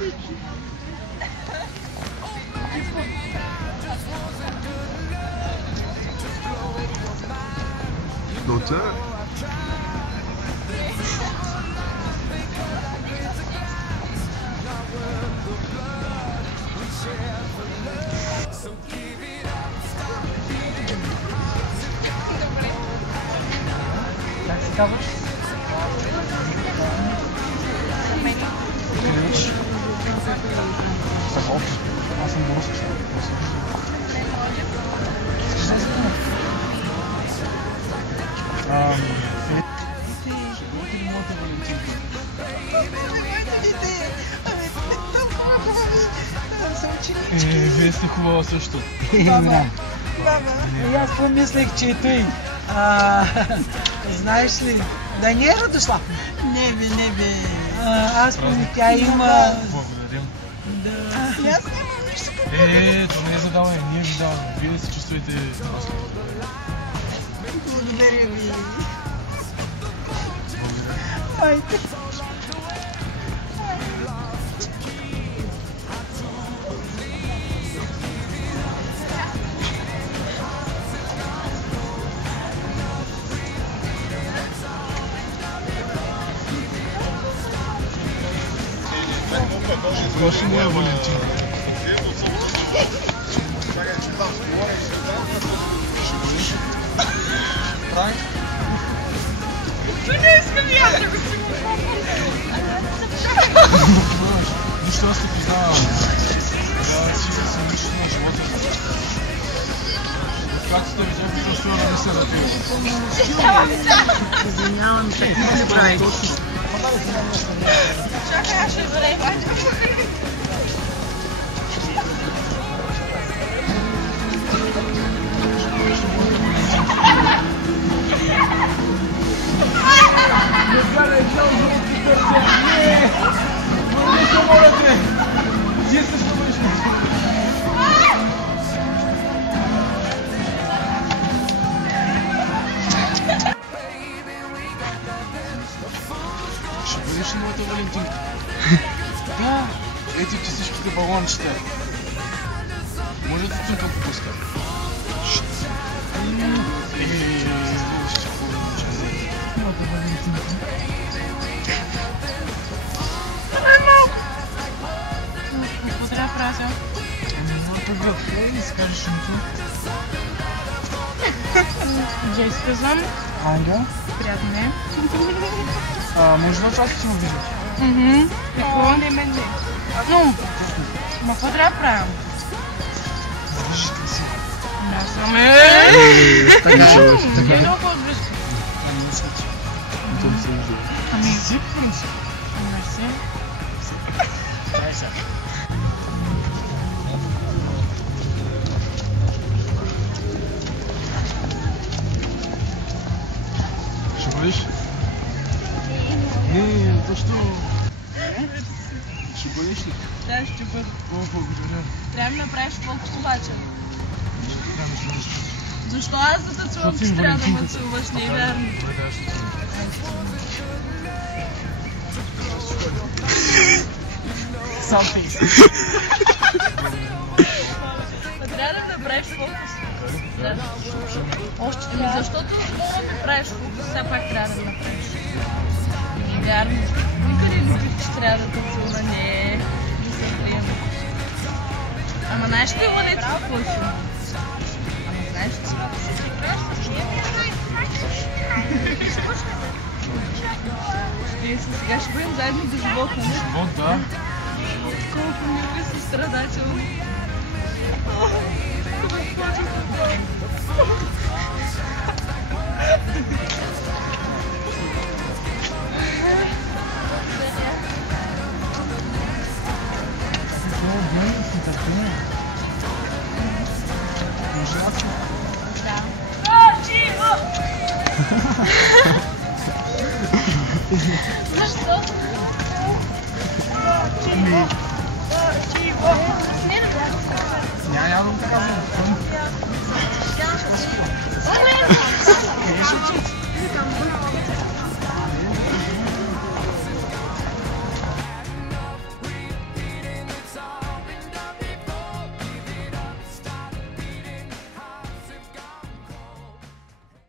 Noce? Jak się kawasz? Ključ. Tako. Ja sam dosta. Вие сте хубава също. Баба. И аз помислих, че той. Знаеш ли, да не е Радослав? Не бе. Аз помня, тя има... И Благодарим. аз нямам нищо какво. То не е задаване, ние ви даваме. Вие се чувствайте просто. Благодаря ви. Айде. Гоши не е Валентин. Правиш? Не искам и аз да го Нищо аз те признавам. Да си лично на живота. Както те видях, бих защо да не се запил. Извинявам се, какво не правиш? Чакай, аз ще залева. Гледай, взял жълти сърце! Не! Не се моля те! Вие сте слабични! Ще бъдеш ли моята Валентинка? Да! Ето ти всичките балончета. Може да ти толкова пуска? Моята Валентинка. Какво трябва да правя сега? Моята град, да си кажеш името? Джесика знам. Ангел? Приятно е. Може да участваш на видеото? Какво? Не мен не. Но, ма какво трябва да правя? Виждате си. Насаме. Така е. Така е много по-близко. Ами не случи. Ами, Сипвам се. мерси. Дай сега. Ще бъдеш? Не, защо? Ще бъдеш ли? Да, ще бъда. О, благодаря. Трябва да направиш фокус обаче. Да, не ще защо. Защо аз да те чувам, че трябва да ме целуваш? Не е вярно. Добре, да, ще сам фейс. Трябва да направиш фокус. Да. Още защото да ми правиш фокус, все пак трябва да направиш. Не е вярно. Никъде не пише, че трябва да те целуна. Не, да се приема. Ама знаеш ли младето какво е филм? Ама знаеш ли? Ние сега ще бъдем заедно до живота, не? Живот, да. Колко мило и състрадателно. Защо? Няма така.